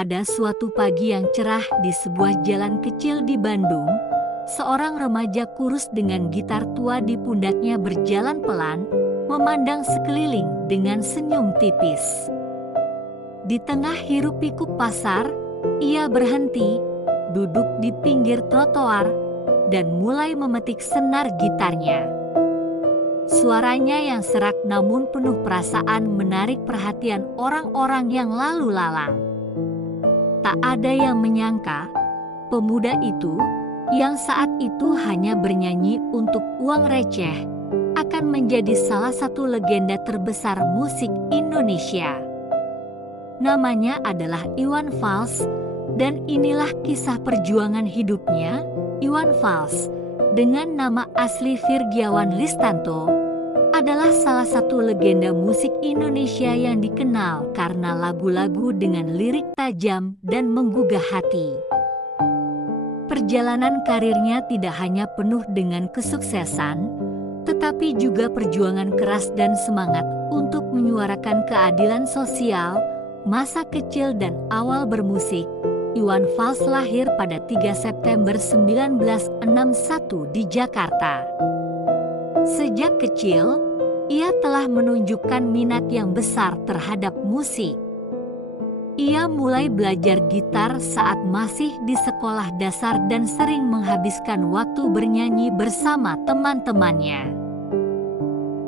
Pada suatu pagi yang cerah di sebuah jalan kecil di Bandung, seorang remaja kurus dengan gitar tua di pundaknya berjalan pelan, memandang sekeliling dengan senyum tipis. Di tengah hiruk-pikuk pasar, ia berhenti, duduk di pinggir trotoar, dan mulai memetik senar gitarnya. Suaranya yang serak namun penuh perasaan menarik perhatian orang-orang yang lalu lalang. Tak ada yang menyangka, pemuda itu, yang saat itu hanya bernyanyi untuk uang receh, akan menjadi salah satu legenda terbesar musik Indonesia. Namanya adalah Iwan Fals, dan inilah kisah perjuangan hidupnya. Iwan Fals, dengan nama asli Virgiawan Listanto, adalah salah satu legenda musik Indonesia yang dikenal karena lagu-lagu dengan lirik tajam dan menggugah hati. Perjalanan karirnya tidak hanya penuh dengan kesuksesan, tetapi juga perjuangan keras dan semangat untuk menyuarakan keadilan sosial. Masa kecil dan awal bermusik, Iwan Fals lahir pada 3 September 1961 di Jakarta. Sejak kecil, ia telah menunjukkan minat yang besar terhadap musik. Ia mulai belajar gitar saat masih di sekolah dasar dan sering menghabiskan waktu bernyanyi bersama teman-temannya.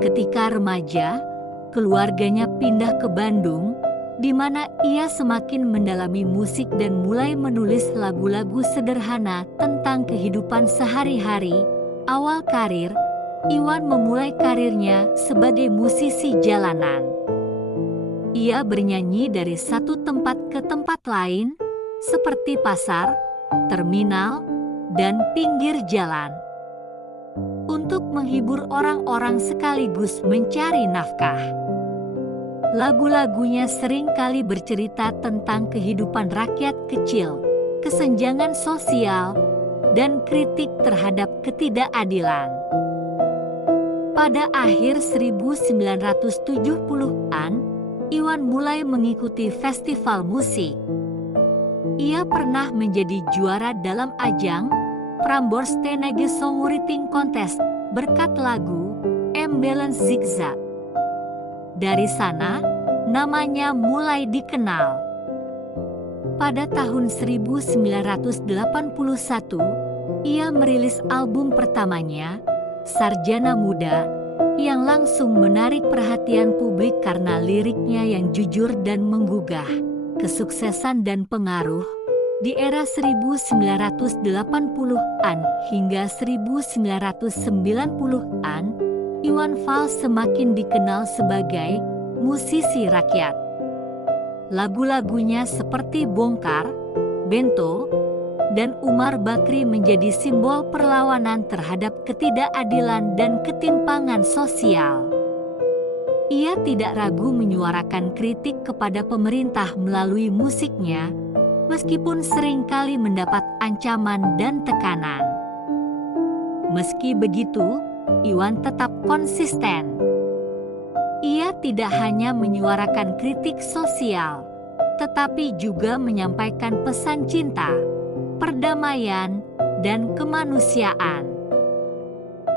Ketika remaja, keluarganya pindah ke Bandung, di mana ia semakin mendalami musik dan mulai menulis lagu-lagu sederhana tentang kehidupan sehari-hari. Awal karir, Iwan memulai karirnya sebagai musisi jalanan. Ia bernyanyi dari satu tempat ke tempat lain, seperti pasar, terminal, dan pinggir jalan, untuk menghibur orang-orang sekaligus mencari nafkah. Lagu-lagunya sering kali bercerita tentang kehidupan rakyat kecil, kesenjangan sosial, dan kritik terhadap ketidakadilan. Pada akhir 1970-an, Iwan mulai mengikuti festival musik. Ia pernah menjadi juara dalam ajang Prambors Teenage Songwriting Contest berkat lagu Embelance Zigzag. Dari sana, namanya mulai dikenal. Pada tahun 1981, ia merilis album pertamanya, Sarjana Muda, yang langsung menarik perhatian publik karena liriknya yang jujur dan menggugah. Kesuksesan dan pengaruh di era 1980-an hingga 1990-an, Iwan Fals semakin dikenal sebagai musisi rakyat. Lagu-lagunya seperti Bongkar, Bento, dan Umar Bakri menjadi simbol perlawanan terhadap ketidakadilan dan ketimpangan sosial. Ia tidak ragu menyuarakan kritik kepada pemerintah melalui musiknya, meskipun seringkali mendapat ancaman dan tekanan. Meski begitu, Iwan tetap konsisten. Ia tidak hanya menyuarakan kritik sosial, tetapi juga menyampaikan pesan cinta, perdamaian, dan kemanusiaan.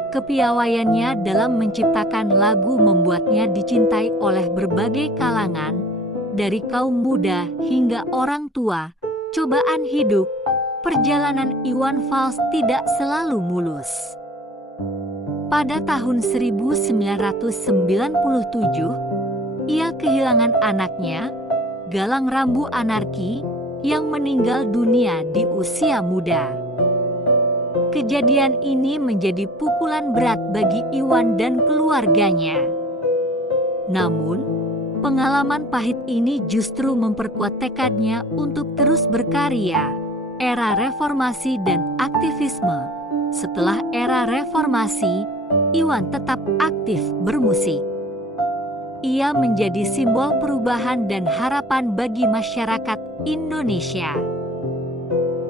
Kepiawaiannya dalam menciptakan lagu membuatnya dicintai oleh berbagai kalangan, dari kaum muda hingga orang tua. Cobaan hidup, perjalanan Iwan Fals tidak selalu mulus. Pada tahun 1997, ia kehilangan anaknya, Galang Rambu Anarki, yang meninggal dunia di usia muda. Kejadian ini menjadi pukulan berat bagi Iwan dan keluarganya. Namun, pengalaman pahit ini justru memperkuat tekadnya untuk terus berkarya. Era reformasi dan aktivisme. Setelah era reformasi, Iwan tetap aktif bermusik. Ia menjadi simbol perubahan dan harapan bagi masyarakat Indonesia.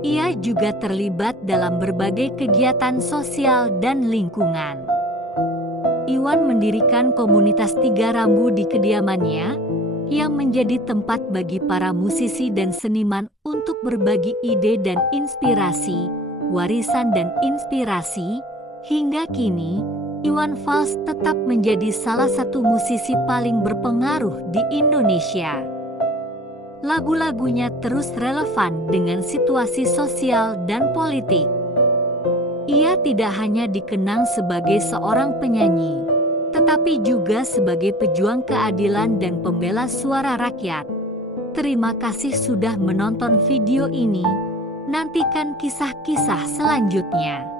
Ia juga terlibat dalam berbagai kegiatan sosial dan lingkungan. Iwan mendirikan komunitas Tiga Rambu di kediamannya, yang menjadi tempat bagi para musisi dan seniman untuk berbagi ide dan inspirasi, warisan dan inspirasi. Hingga kini, Iwan Fals tetap menjadi salah satu musisi paling berpengaruh di Indonesia. Lagu-lagunya terus relevan dengan situasi sosial dan politik. Ia tidak hanya dikenang sebagai seorang penyanyi, tetapi juga sebagai pejuang keadilan dan pembela suara rakyat. Terima kasih sudah menonton video ini. Nantikan kisah-kisah selanjutnya.